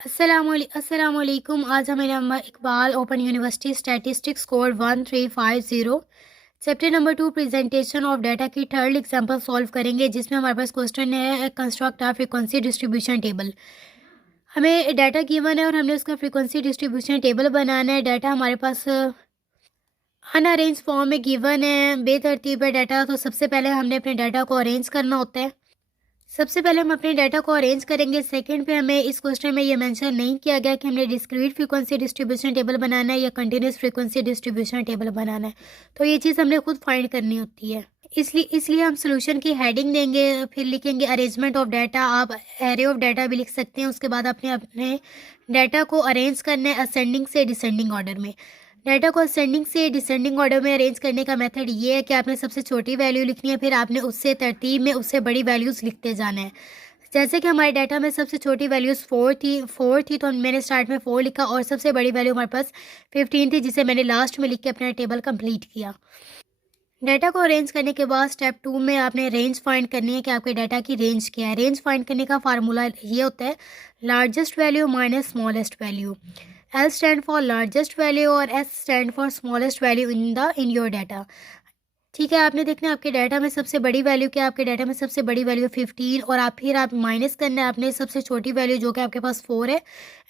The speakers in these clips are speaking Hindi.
अस्सलामुअलैकुम। आज हमें number Iqbal open university statistics code 1350 chapter number 2 presentation of data की थर्ड एग्जांपल सॉल्व करेंगे, जिसमें हमारे पास क्वेश्चन है construct a frequency distribution table. हमें डाटा गिवन है और हमने उसका फ्रीक्वेंसी डिस्ट्रीब्यूशन टेबल बनाना है। डाटा हमारे पास अनअरेंज फॉर्म में गिवन है, बेतरतीब है डाटा। तो सबसे पहले हमने अपने डाटा को अरेंज करना होता है। सबसे पहले हम अपने डाटा को अरेंज करेंगे। सेकंड पे हमें इस क्वेश्चन में ये मेंशन नहीं किया गया कि हमने डिस्क्रीट फ्रीक्वेंसी डिस्ट्रीब्यूशन टेबल बनाना है या कंटिन्यूस फ्रीक्वेंसी डिस्ट्रीब्यूशन टेबल बनाना है। तो ये चीज़ हमने खुद फाइंड करनी होती है। इसलिए हम सोल्यूशन की हेडिंग देंगे, फिर लिखेंगे अरेंजमेंट ऑफ डाटा। आप एरे ऑफ डाटा भी लिख सकते हैं। उसके बाद आपने अपने डाटा को अरेंज करना है असेंडिंग से डिसेंडिंग ऑर्डर में। डाटा को असेंडिंग से डिसेंडिंग ऑर्डर में अरेंज करने का मेथड ये है कि आपने सबसे छोटी वैल्यू लिखनी है, फिर आपने उससे तरतीब में उससे बड़ी वैल्यूज़ लिखते जाना है। जैसे कि हमारे डाटा में सबसे छोटी वैल्यूज़ 4 थी तो मैंने स्टार्ट में 4 लिखा, और सबसे बड़ी वैल्यू हमारे पास 15 थी, जिसे मैंने लास्ट में लिख के अपना टेबल कंप्लीट किया। डाटा को अरेंज करने के बाद स्टेप 2 में आपने रेंज फाइंड करनी है कि आपके डाटा की रेंज क्या है। रेंज फाइंड करने का फार्मूला ये होता है largest value minus smallest value. L stand for largest value और S stand for smallest value in your data. ठीक है, आपने देखना है आपके डाटा में सबसे बड़ी वैल्यू क्या है। आपके डाटा में सबसे बड़ी वैल्यू 15, और आप माइनस करना है आपने सबसे छोटी वैल्यू जो कि आपके पास 4 है।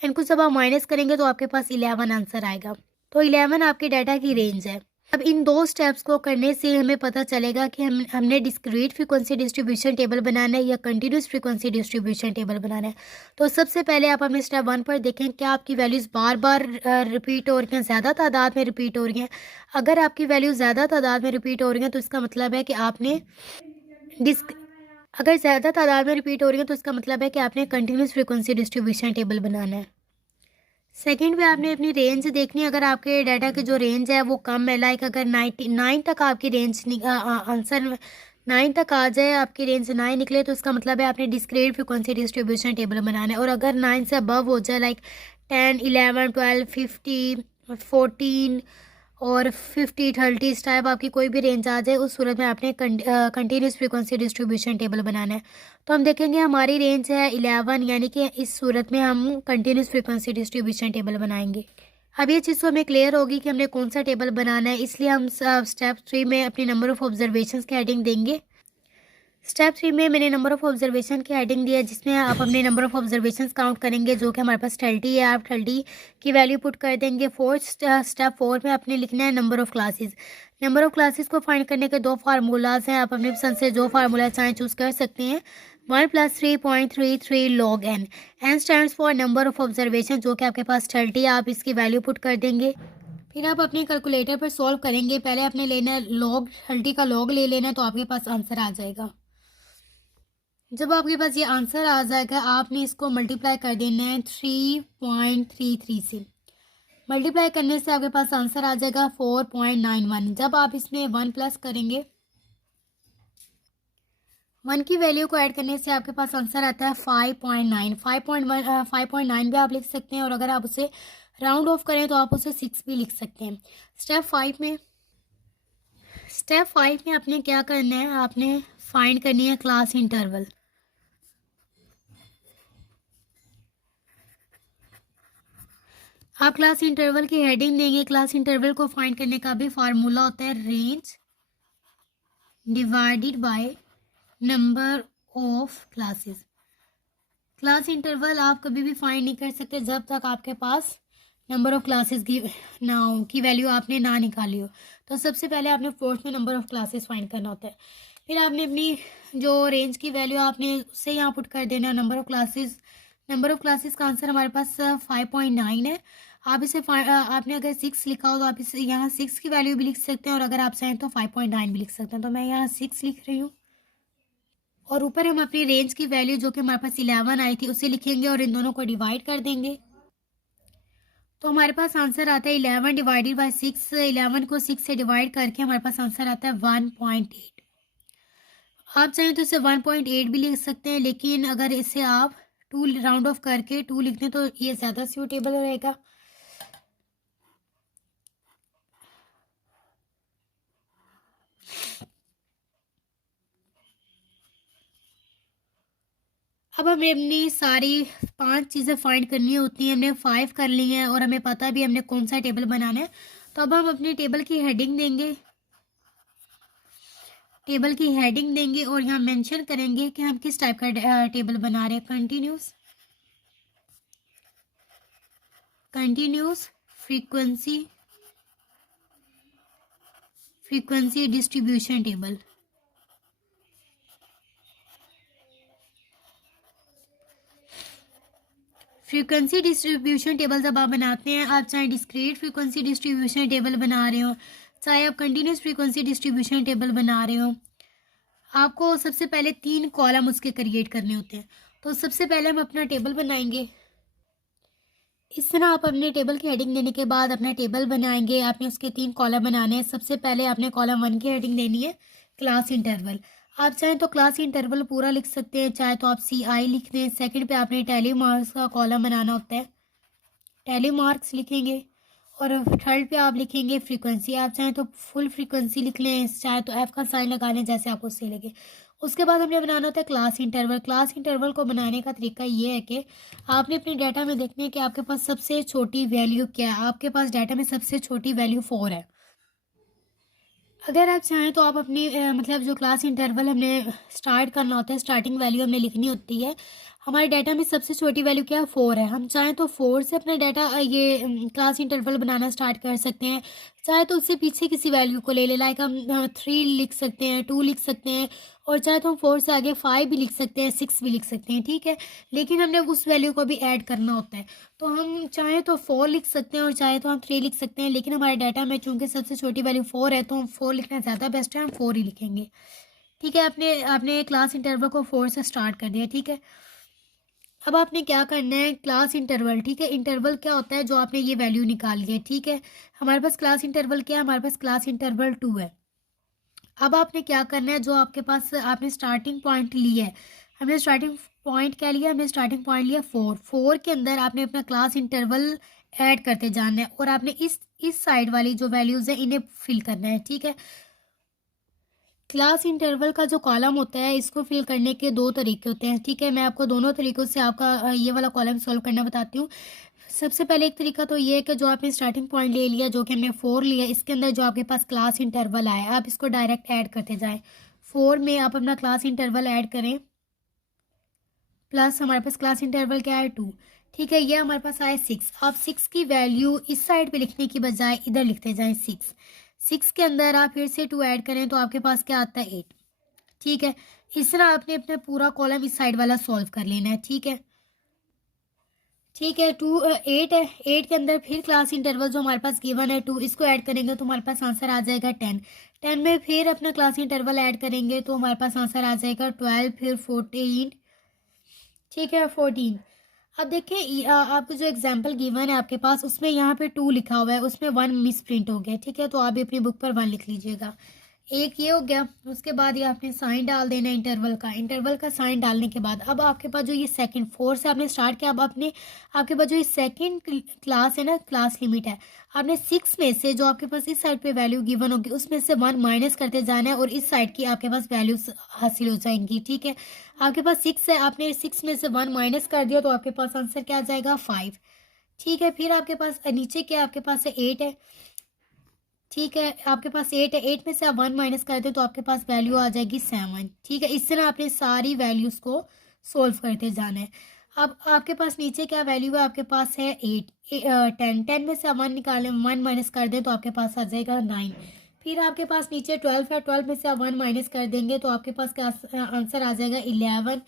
इनको जब आप माइनस करेंगे तो आपके पास 11 आंसर आएगा। तो 11 आपके डाटा की रेंज है। अब इन दो स्टेप्स को करने से हमें पता चलेगा कि हमने डिस्क्रीट फ्रीक्वेंसी डिस्ट्रीब्यूशन टेबल बनाना है या कंटिन्यूस फ्रीक्वेंसी डिस्ट्रीब्यूशन टेबल बनाना है। तो सबसे पहले आप अपने स्टेप 1 पर देखें क्या आपकी वैल्यूज़ बार बार रिपीट हो रही हैं, ज़्यादा तादाद में रिपीट हो रही हैं। अगर आपकी वैल्यू ज़्यादा तादाद में रिपीट हो रही हैं तो इसका मतलब है कि आपने डिस्क अगर ज़्यादा तादाद में रिपीट हो रही है तो इसका मतलब है कि आपने कंटिन्यूस फ्रीक्वेंसी डिस्ट्रीब्यूशन टेबल बनाना है। सेकंड पे आपने अपनी रेंज देखनी है। अगर आपके डाटा की जो रेंज है वो कम है, लाइक अगर 99 तक आपकी रेंज आंसर 9 तक आ जाए, आपकी रेंज 9 निकले, तो इसका मतलब है आपने डिस्क्रीट फ्रीक्वेंसी डिस्ट्रीब्यूशन टेबल बनाना है। और अगर 9 से अबव हो जाए, लाइक 10, 11, 12, 50, 14 और 50, 30 इस टाइप आपकी कोई भी रेंज आ जाए, उस सूरत में आपने कंटिन्यूस फ्रीक्वेंसी डिस्ट्रीब्यूशन टेबल बनाना है। तो हम देखेंगे हमारी रेंज है 11, यानी कि इस सूरत में हम कंटिन्यूस फ्रीक्वेंसी डिस्ट्रीब्यूशन टेबल बनाएंगे। अब ये चीज़ तो हमें क्लियर होगी कि हमने कौन सा टेबल बनाना है, इसलिए हम स्टेप 3 में अपनी नंबर ऑफ़ ऑब्जर्वेशंस की हेडिंग देंगे। स्टेप 3 में मैंने नंबर ऑफ़ ऑब्जर्वेशन की हेडिंग दी है, जिसमें आप अपने नंबर ऑफ़ ऑब्जर्वेशंस काउंट करेंगे, जो कि हमारे पास 30 है। आप 30 की वैल्यू पुट कर देंगे। स्टेप 4 में आपने लिखना है number of classes. Number of classes को फाइंड करने के दो फार्मूलाज हैं। आप अपनी पसंद से जो फार्मूला चाहें चूज़ कर सकते हैं। 1 + 3.33 log n। n stands for number of observation, जो कि आपके पास 30 है। आप इसकी वैल्यू पुट कर देंगे। फिर आप अपने कैलकुलेटर पर सॉल्व करेंगे। पहले आपने लेना है लॉग, 30 का लॉग ले लेना है, तो आपके पास आंसर आ जाएगा। जब आपके पास ये आंसर आ जाएगा, आपने इसको मल्टीप्लाई कर देना है 3.33 से। मल्टीप्लाई करने से आपके पास आंसर आ जाएगा 4.91। जब आप इसमें 1 प्लस करेंगे, 1 की वैल्यू को ऐड करने से आपके पास आंसर आता है 5.9। 5.9 भी आप लिख सकते हैं, और अगर आप उसे राउंड ऑफ करें तो आप उसे 6 भी लिख सकते हैं। स्टेप 5 में आपने क्या करना है, आपने फाइंड करनी है क्लास इंटरवल। आप क्लास इंटरवल की हेडिंग देंगे। क्लास इंटरवल को फाइंड करने का भी फार्मूला होता है range divided by number of classes. Class interval आप कभी भी फाइंड नहीं कर सकते जब तक आपके पास नंबर ऑफ क्लासेस की ना हो, की वैल्यू आपने ना निकाली हो। तो सबसे पहले आपने फोर्थ में नंबर ऑफ क्लासेस फाइंड करना होता है। फिर आपने अपनी जो रेंज की वैल्यू आपने उससे यहाँ पुट कर देना नंबर ऑफ क्लासेस का आंसर हमारे पास 5.9 है। आप इसे आपने अगर 6 लिखा हो तो आप इसे यहाँ 6 की वैल्यू भी लिख सकते हैं, और अगर आप चाहें तो 5.9 भी लिख सकते हैं। तो मैं यहाँ 6 लिख रही हूँ, और ऊपर हम अपनी रेंज की वैल्यू जो कि हमारे पास 11 आई थी उसे लिखेंगे और इन दोनों को डिवाइड कर देंगे। तो हमारे पास आंसर आता है 11 डिवाइडेड बाई 6। 11 को 6 से डिवाइड करके हमारे पास आंसर आता है 1.8। आप चाहें तो इसे 1.8 भी लिख सकते हैं, लेकिन अगर इसे आप 2 राउंड ऑफ करके 2 लिख दें तो ये ज़्यादा सूटेबल रहेगा। अब हमें अपनी सारी 5 चीज़ें फाइंड करनी होती हैं। हमने 5 कर ली हैं और हमें पता भी हमने कौन सा टेबल बनाना है। तो अब हम अपनी टेबल की हेडिंग देंगे, और यहाँ मेंशन करेंगे कि हम किस टाइप का टेबल बना रहे हैं। Continuous frequency distribution table. Frequency distribution table जब आप बनाते हैं, आप चाहे डिस्क्रीट फ्रीक्वेंसी डिस्ट्रीब्यूशन टेबल बना रहे हो, चाहे आप कंटिन्यूस फ्रीक्वेंसी डिस्ट्रीब्यूशन टेबल बना रहे हो, आपको सबसे पहले 3 कॉलम उसके क्रिएट करने होते हैं। तो सबसे पहले हम अपना टेबल बनाएंगे। इस तरह आप अपने टेबल की हेडिंग देने के बाद अपना टेबल बनाएंगे। आपने उसके 3 कॉलम बनाने हैं। सबसे पहले आपने कॉलम 1 की हेडिंग देनी है क्लास इंटरवल। आप चाहें तो क्लास इंटरवल पूरा लिख सकते हैं, चाहे तो आप CI लिख दें। सेकंड पे आपने टैली मार्क्स का कॉलम बनाना होता है, टैली मार्क्स लिखेंगे। और थर्ड पे आप लिखेंगे फ्रीक्वेंसी। आप चाहें तो फुल फ्रीक्वेंसी लिख लें, चाहे तो F का साइन लगा लें, जैसे आपको सही लगे। उसके बाद हमने बनाना होता है क्लास इंटरवल। क्लास इंटरवल को बनाने का तरीका ये है कि आपने अपने डाटा में देखना है कि आपके पास सबसे छोटी वैल्यू क्या है। आपके पास डाटा में सबसे छोटी वैल्यू 4 है। अगर आप चाहें तो आप अपनी मतलब जो क्लास इंटरवल हमने स्टार्ट करना होता है, स्टार्टिंग वैल्यू हमने लिखनी होती है। हमारे डाटा में सबसे छोटी वैल्यू क्या है, 4 है। हम चाहें तो 4 से अपना डाटा ये क्लास इंटरवल बनाना स्टार्ट कर सकते हैं। चाहे तो उससे पीछे किसी वैल्यू को ले ले, लाइक हम 3 लिख सकते हैं, 2 लिख सकते हैं, और चाहे तो हम 4 से आगे 5 भी लिख सकते हैं, 6 भी लिख सकते हैं, ठीक है। लेकिन हमने उस वैल्यू को भी ऐड करना होता है। तो हम चाहें तो 4 लिख सकते हैं और चाहे तो हम 3 लिख सकते हैं, लेकिन हमारे डाटा में चूंकि सबसे छोटी वैल्यू 4 है, तो हम 4 लिखना ज़्यादा बेस्ट है, हम 4 ही लिखेंगे, ठीक है। आपने क्लास इंटरवल को 4 से स्टार्ट कर दिया, ठीक है। अब आपने क्या करना है, क्लास इंटरवल, ठीक है। इंटरवल क्या होता है, जो आपने ये वैल्यू निकाल लिया, ठीक है। हमारे पास क्लास इंटरवल क्या है, हमारे पास क्लास इंटरवल 2 है। अब आपने क्या करना है, जो आपके पास आपने स्टार्टिंग पॉइंट लिया है, हमने स्टार्टिंग पॉइंट क्या लिया, हमने स्टार्टिंग पॉइंट लिया 4 के अंदर आपने अपना क्लास इंटरवल ऐड करते जाना है, और आपने इस साइड वाली जो वैल्यूज़ है इन्हें फिल करना है, ठीक है। क्लास इंटरवल का जो कॉलम होता है, इसको फिल करने के 2 तरीके होते हैं, ठीक है। मैं आपको दोनों तरीक़ों से आपका ये वाला कॉलम सॉल्व करना बताती हूँ। सबसे पहले एक तरीका तो ये है कि जो आपने स्टार्टिंग पॉइंट ले लिया, जो कि हमने 4 लिया, इसके अंदर जो आपके पास क्लास इंटरवल आया, आप इसको डायरेक्ट ऐड करते जाएं। 4 में आप अपना क्लास इंटरवल ऐड करें, प्लस हमारे पास क्लास इंटरवल क्या है 2, ठीक है। ये हमारे पास आया 6। आप 6 की वैल्यू इस साइड पे लिखने की बजाय इधर लिखते जाएं 6 के अंदर आप फिर से 2 ऐड करें तो आपके पास क्या आता है 8, ठीक है। इस तरह आपने अपना पूरा कॉलम इस साइड वाला सॉल्व कर लेना है, ठीक है। 8 है, 8 के अंदर फिर क्लास इंटरवल जो हमारे पास गिवन है 2, इसको ऐड करेंगे तो हमारे पास आंसर आ जाएगा 10 में फिर अपना क्लास इंटरवल ऐड करेंगे तो हमारे पास आंसर आ जाएगा 12, फिर 14, ठीक है 14। अब देखिए आपको जो एग्जाम्पल गिवन है आपके पास, उसमें यहाँ पे 2 लिखा हुआ है, उसमें 1 मिस प्रिंट हो गया, ठीक है। तो आप भी अपनी बुक पर 1 लिख लीजिएगा। एक ये हो गया। उसके बाद ये आपने साइन डाल देना है इंटरवल का साइन डालने के बाद अब आपके पास जो ये सेकंड 4 से आपने स्टार्ट किया, अब आपके पास जो ये सेकंड क्लास है ना, क्लास लिमिट है, आपने 6 में से जो आपके पास इस साइड पे वैल्यू गिवन होगी उसमें से 1 माइनस करते जाना है और इस साइड की आपके पास वैल्यूज हासिल हो जाएंगी, ठीक है। आपके पास 6 है, आपने 6 में से 1 माइनस कर दिया तो आपके पास आंसर क्या आ जाएगा 5, ठीक है। फिर आपके पास नीचे क्या आपके पास 8 है, ठीक है। आपके पास 8 है, 8 में से आप 1 माइनस कर दें तो आपके पास वैल्यू आ जाएगी 7, ठीक है। इस तरह आपने सारी वैल्यूज़ को सोल्व करते जाना है। अब आपके पास नीचे क्या वैल्यू है, आपके पास है 8, 10 में से आप 1 निकालें, 1 माइनस कर दें तो आपके पास आ जाएगा 9। फिर आपके पास नीचे 12 है, 12 में से आप 1 माइनस कर देंगे तो आपके पास क्या आंसर आ जाएगा 11।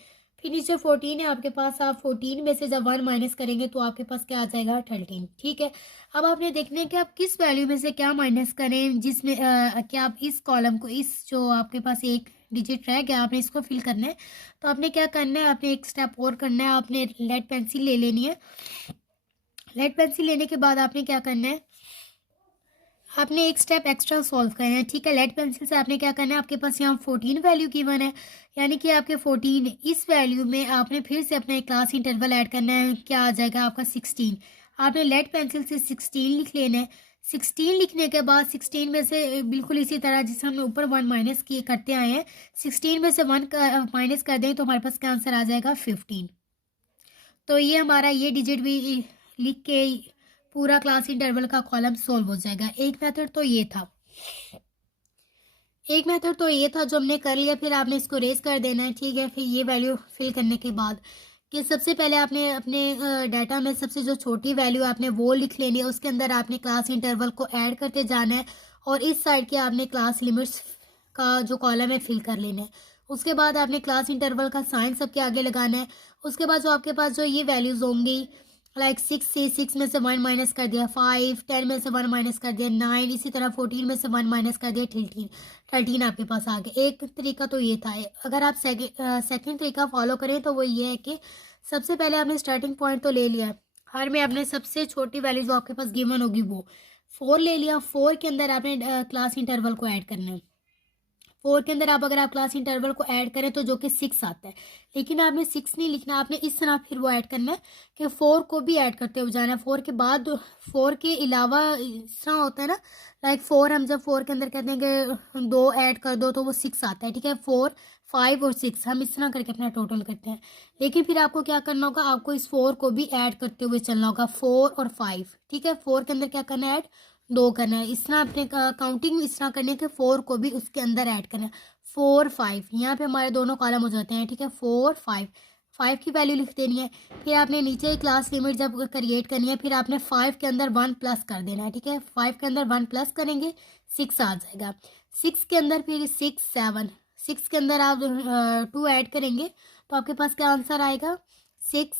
फिर नीचे 14 है आपके पास, आप 14 में से जब 1 माइनस करेंगे तो आपके पास क्या आ जाएगा 13, ठीक है। अब आपने देखना है कि आप किस वैल्यू में से क्या माइनस करें, जिसमें क्या आप इस कॉलम को, इस जो आपके पास एक डिजिट रह गया, आपने इसको फिल करना है। तो आपने क्या करना है, आपने एक स्टेप और करना है, आपने लेड पेंसिल ले लेनी है। लेड पेंसिल लेने के बाद आपने क्या करना है, आपने एक स्टेप एक्स्ट्रा सॉल्व करना है, ठीक है। लेड पेंसिल से आपने क्या करना है, आपके पास यहाँ 14 वैल्यू गिवन है, यानी कि आपके 14 इस वैल्यू में आपने फिर से अपना एक क्लास इंटरवल ऐड करना है, क्या आ जाएगा आपका 16। आपने लेड पेंसिल से 16 लिख लेना है। 16 लिखने के बाद 16 में से बिल्कुल इसी तरह जिस हमने ऊपर 1 माइनस किए करते आए हैं, 16 में से 1 माइनस कर दें तो हमारे पास क्या आंसर आ जाएगा 15। तो ये हमारा ये डिजिट भी लिख के पूरा क्लास इंटरवल का कॉलम सॉल्व हो जाएगा। एक मेथड तो ये था जो हमने कर लिया। फिर आपने इसको रेस कर देना है, ठीक है। फिर ये वैल्यू फिल करने के बाद कि सबसे पहले आपने अपने डाटा में सबसे जो छोटी वैल्यू आपने वो लिख लेनी है, उसके अंदर आपने क्लास इंटरवल को ऐड करते जाना है और इस साइड के आपने क्लास लिमिट्स का जो कॉलम है फिल कर लेना है। उसके बाद आपने क्लास इंटरवल का साइन सबके आगे लगाना है। उसके बाद जो आपके पास जो ये वैल्यूज़ होंगी लाइक 6 से 6 में से 1 माइनस कर दिया 5, 10 में से 1 माइनस कर दिया 9, इसी तरह 14 में से 1 माइनस कर दिया 13 आपके पास आ गए। एक तरीका तो ये था। अगर आप सेकंड तरीका फॉलो करें तो वो ये है कि सबसे पहले आपने स्टार्टिंग पॉइंट तो ले लिया, हर में आपने सबसे छोटी वैल्यू जो आपके पास गिवन होगी वो 4 ले लिया। 4 के अंदर आपने क्लास इंटरवल को ऐड करना है। 4 के अंदर अगर आप क्लास इंटरवल को ऐड करें तो जो कि 6 आता है, लेकिन आपने 6 नहीं लिखना, आपने इस तरह फिर वो ऐड करना है कि 4 को भी ऐड करते हुए जाना है। 4 के बाद 4 के अलावा इस तरह होता है ना, लाइक 4 हम जब 4 के अंदर कहते हैं कि 2 ऐड कर दो तो वो 6 आता है, ठीक है। 4, 5 और 6 हम इस तरह करके अपना टोटल करते हैं। लेकिन फिर आपको क्या करना होगा, आपको इस 4 को भी ऐड करते हुए चलना होगा, 4 और 5, ठीक है। 4 के अंदर क्या करना है, ऐड 2 करना है। इस तरह अपने काउंटिंग इस तरह करनी है कि 4 को भी उसके अंदर ऐड करना है। 4, 5 यहाँ पे हमारे दोनों कॉलम हो जाते हैं, ठीक है। 4, 5 की वैल्यू लिख देनी है। फिर आपने नीचे क्लास लिमिट जब क्रिएट करनी है, फिर आपने 5 के अंदर 1 प्लस कर देना है, ठीक है। 5 के अंदर 1 प्लस करेंगे 6 आ जाएगा। 6 के अंदर फिर 6, 7, 6 के अंदर आप 2 ऐड करेंगे तो आपके पास क्या आंसर आएगा 6,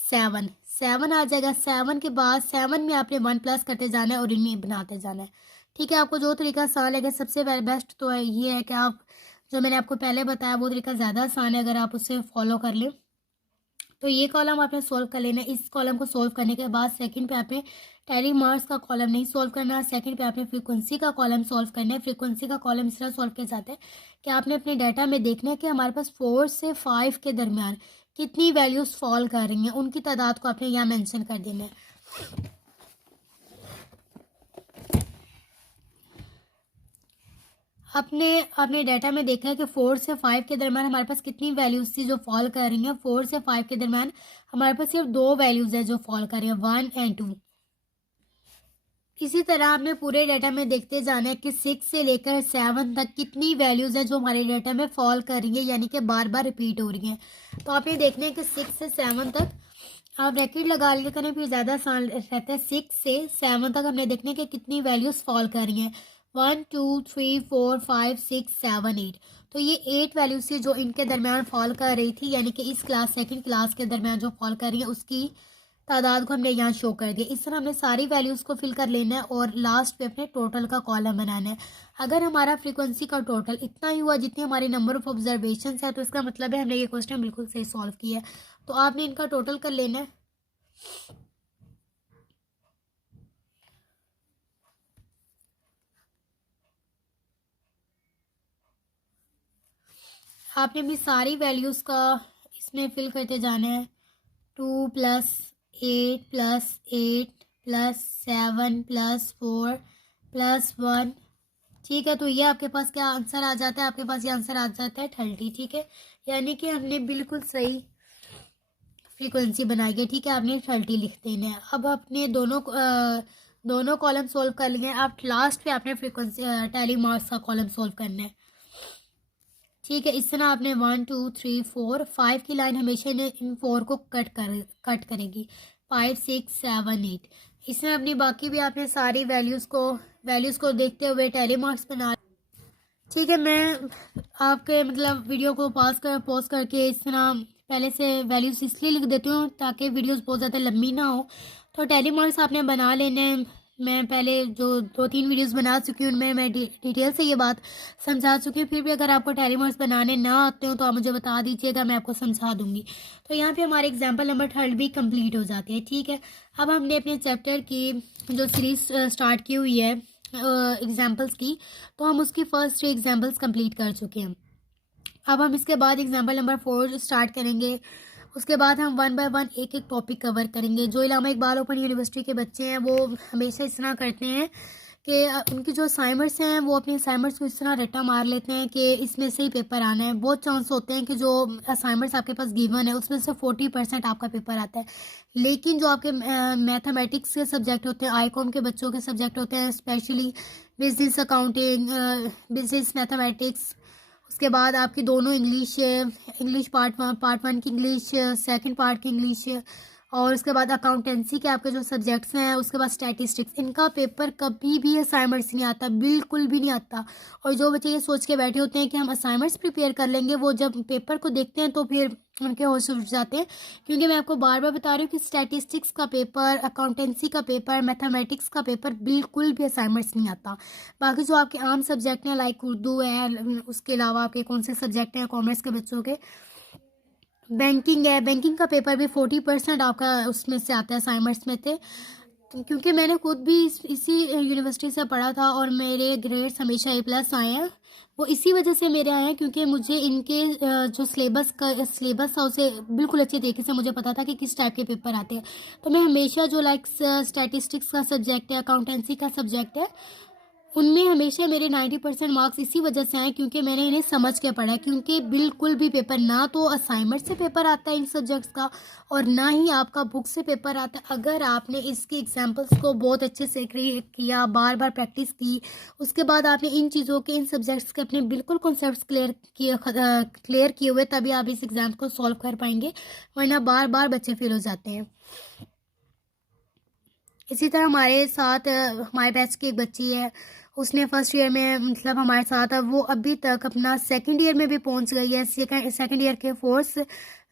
7 आ जाएगा। 7 के बाद 7 में आपने 1 प्लस करते जाना है और इनमें बनाते जाना है, ठीक है। आपको जो तरीका आसान लगे, सबसे बेस्ट तो ये है कि आप जो मैंने आपको पहले बताया वो तरीका ज़्यादा आसान है, अगर आप उसे फॉलो कर लें। तो ये कॉलम आपने सोल्व कर लेना है। इस कॉलम को सोल्व करने के बाद सेकंड पे आपने टैली मार्क्स का कॉलम नहीं सोल्व करना, सेकंड पे आपने फ्रीक्वेंसी का कॉलम सोल्व करना है। फ्रीक्वेंसी का कॉलम इस तरह सोल्व किया जाता है कि आपने अपने डाटा में देखना है कि हमारे पास 4 से 5 के दरमियान कितनी वैल्यूज़ फॉल कर रही हैं, उनकी तादाद को आपने यहाँ मेंशन कर देना है। आपने डाटा में देखा है कि 4 से 5 के दरम्यान हमारे पास कितनी वैल्यूज़ थी जो फॉल कर रही हैं। 4 से 5 के दरम्यान हमारे पास सिर्फ 2 वैल्यूज़ है जो फॉल कर रही हैं, 1 और 2। इसी तरह आपने पूरे डाटा में देखते जाना है कि 6 से लेकर 7 तक कितनी वैल्यूज़ है जो हमारे डाटा में फॉल कर रही है, यानी कि बार बार रिपीट हो रही हैं। तो आपने देखना है कि 6 से 7 तक आप ब्रैकेट लगा लिया करें, फिर ज़्यादा आसान रहता है। 6 से 7 तक हमने देखना है कि कितनी वैल्यूज़ फॉल कर रही हैं, 1, 2, 3, 4, 5, 6, 7, 8। तो ये 8 वैल्यूज़ थी जो इनके दरमियान फॉल कर रही थी, यानी कि इस क्लास सेकंड क्लास के दरमियान जो फॉल कर रही है उसकी तादाद को हमने यहाँ शो कर दिया। इस तरह हमने सारी वैल्यूज़ को फिल कर लेना है और लास्ट पे अपने टोटल का कॉलम बनाना है। अगर हमारा फ्रीक्वेंसी का टोटल इतना ही हुआ जितनी हमारी नंबर ऑफ ऑब्जर्वेशन है, तो इसका मतलब है हमने ये क्वेश्चन बिल्कुल सही सॉल्व किया है। तो आपने इनका टोटल कर लेना है। आपने भी सारी वैल्यूज़ का इसमें फिल करते जाना है। 2 + 8 + 8 + 7 + 4 + 1, ठीक है। तो ये आपके पास क्या आंसर आ जाता है, आपके पास ये आंसर आ जाता है 30, ठीक है। यानी कि हमने बिल्कुल सही फ्रीक्वेंसी बनाई है, ठीक है। आपने 30 लिख देना है। अब अपने दोनों कॉलम सोल्व कर लिए हैं। आप लास्ट पे आपने फ्रीक्वेंसी टैली मार्क्स का कॉलम सोल्व करना है, ठीक है। इस तरह आपने 1, 2, 3, 4, 5 की लाइन हमेशा इन 4 को कट करेगी, 5, 6, 7, 8। इस तरह अपनी बाकी भी आपने सारी वैल्यूज़ को देखते हुए टैली मार्क्स बना, ठीक है। मैं आपके मतलब वीडियो को पॉज करके इस तरह पहले से वैल्यूज़ इसलिए लिख देती हूँ ताकि वीडियोस बहुत ज़्यादा लंबी ना हो। तो टैली मार्क्स आपने बना लेने हैं। मैं पहले जो 2-3 वीडियोस बना चुकी हूँ उनमें मैं डिटेल से ये बात समझा चुकी हूँ। फिर भी अगर आपको टैली मार्क्स बनाने ना आते हो तो आप मुझे बता दीजिएगा, मैं आपको समझा दूँगी। तो यहाँ पे हमारे एग्जाम्पल नंबर 3 भी कंप्लीट हो जाती है, ठीक है। अब हमने अपने चैप्टर की जो सीरीज स्टार्ट की हुई है एग्जाम्पल्स की, तो हम उसकी फर्स्ट 3 एग्जाम्पल्स कंप्लीट कर चुके हैं। अब हम इसके बाद एग्जाम्पल नंबर 4 स्टार्ट करेंगे। उसके बाद हम 1 बाय 1 एक एक टॉपिक कवर करेंगे। जो इलामा इकबाल ओपन यूनिवर्सिटी के बच्चे हैं वो हमेशा इस तरह करते हैं कि उनकी जो असाइनमेंट्स हैं वो अपने असाइनमेंट्स को इस तरह रट्टा मार लेते हैं कि इसमें से ही पेपर आना है। बहुत चांस होते हैं कि जो असाइनमेंट्स आपके पास गिवन है उसमें से 40% आपका पेपर आता है, लेकिन जो आपके मैथमेटिक्स के सब्जेक्ट होते हैं, आईकॉम के बच्चों के सब्जेक्ट होते हैं, specially business accounting, business mathematics, उसके बाद आपकी दोनों इंग्लिश पार्ट 1 की इंग्लिश, सेकंड पार्ट की इंग्लिश, और उसके बाद अकाउंटेंसी के आपके जो सब्जेक्ट्स हैं, उसके बाद स्टैटिस्टिक्स, इनका पेपर कभी भी असाइनमेंट्स नहीं आता, बिल्कुल भी नहीं आता। और जो बच्चे ये सोच के बैठे होते हैं कि हम असाइनमेंट्स प्रिपेयर कर लेंगे, वो जब पेपर को देखते हैं तो फिर उनके होश उड़ जाते हैं। क्योंकि मैं आपको बार बार बता रही हूँ कि स्टैटिस्टिक्स का पेपर, अकाउंटेंसी का पेपर, मैथमेटिक्स का पेपर बिल्कुल भी असाइनमेंट्स नहीं आता। बाकी जो आपके आम सब्जेक्ट हैं लाइक उर्दू है, उसके अलावा आपके कौन से सब्जेक्ट हैं कॉमर्स के बच्चों के, बैंकिंग है, बैंकिंग का पेपर भी 40% आपका उसमें से आता है, असाइनमेंट्स में थे। क्योंकि मैंने खुद भी इसी यूनिवर्सिटी से पढ़ा था और मेरे ग्रेड्स हमेशा A+ आए हैं। वो इसी वजह से मेरे आए हैं क्योंकि मुझे इनके जो सिलेबस था उसे बिल्कुल अच्छे तरीके से मुझे पता था कि किस टाइप के पेपर आते हैं। तो मैं हमेशा जो लाइक स्टैटिस्टिक्स का सब्जेक्ट है, अकाउंटेंसी का सब्जेक्ट है, उनमें हमेशा मेरे 90% मार्क्स इसी वजह से आए क्योंकि मैंने इन्हें समझ के पढ़ा है। क्योंकि बिल्कुल भी पेपर ना तो असाइनमेंट से पेपर आता है इन सब्जेक्ट्स का, और ना ही आपका बुक से पेपर आता है। अगर आपने इसके एग्जांपल्स को बहुत अच्छे से किया, बार बार प्रैक्टिस की, उसके बाद आपने इन चीज़ों के, इन सब्जेक्ट्स के अपने बिल्कुल कॉन्सेप्ट्स क्लियर किए हुए, तभी आप इस एग्ज़ाम को सॉल्व कर पाएंगे, वरना बार बार बच्चे फेल हो जाते हैं। इसी तरह हमारे साथ हमारे बैच की एक बच्ची है, उसने फर्स्ट ईयर में मतलब हमारे साथ है, वो अभी तक अपना सेकंड ईयर में भी पहुंच गई है। सेकंड ईयर के फोर्थ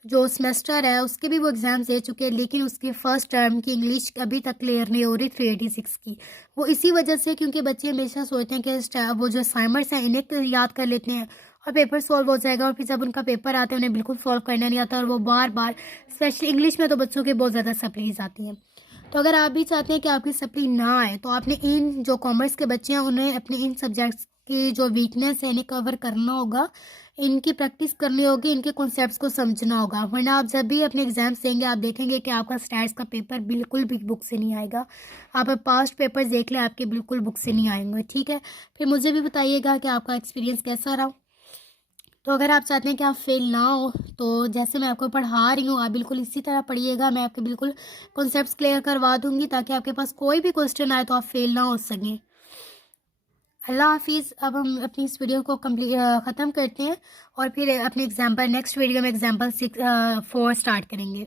जो सेमेस्टर है उसके भी वो एग्ज़ाम्स दे चुके हैं, लेकिन उसकी फ़र्स्ट टर्म की इंग्लिश अभी तक क्लियर नहीं हो रही 386 की। वो इसी वजह से, क्योंकि बच्चे हमेशा सोचते हैं कि वो जो असाइनमेंट्स हैं इन्हें याद कर लेते हैं और पेपर सॉल्व हो जाएगा, और फिर जब उनका पेपर आता है उन्हें बिल्कुल सॉल्व करना नहीं आता, और वो बार बार, स्पेशली इंग्लिश में तो बच्चों के बहुत ज़्यादा सप्लीज आती हैं। तो अगर आप भी चाहते हैं कि आपकी सप्ली ना आए, तो आपने इन जो कॉमर्स के बच्चे हैं उन्हें अपने इन सब्जेक्ट्स की जो वीकनेस है इन्हें कवर करना होगा, इनकी प्रैक्टिस करनी होगी, इनके कॉन्सेप्ट्स को समझना होगा। वरना आप जब भी अपने एग्जाम्स देंगे आप देखेंगे कि आपका स्टैट्स का पेपर बिल्कुल भी बुक से नहीं आएगा। आप पास्ट पेपर्स देख लें, आपके बिल्कुल बुक से नहीं आएंगे, ठीक है। फिर मुझे भी बताइएगा कि आपका एक्सपीरियंस कैसा रहा। तो अगर आप चाहते हैं कि आप फेल ना हो, तो जैसे मैं आपको पढ़ा रही हूँ आप बिल्कुल इसी तरह पढ़िएगा। मैं आपके बिल्कुल कॉन्सेप्ट्स क्लियर करवा दूँगी ताकि आपके पास कोई भी क्वेश्चन आए तो आप फेल ना हो सकें। अल्लाह हाफिज़। अब हम अपनी इस वीडियो को ख़त्म करते हैं और फिर अपने नेक्स्ट वीडियो में एग्जाम्पल 4 स्टार्ट करेंगे।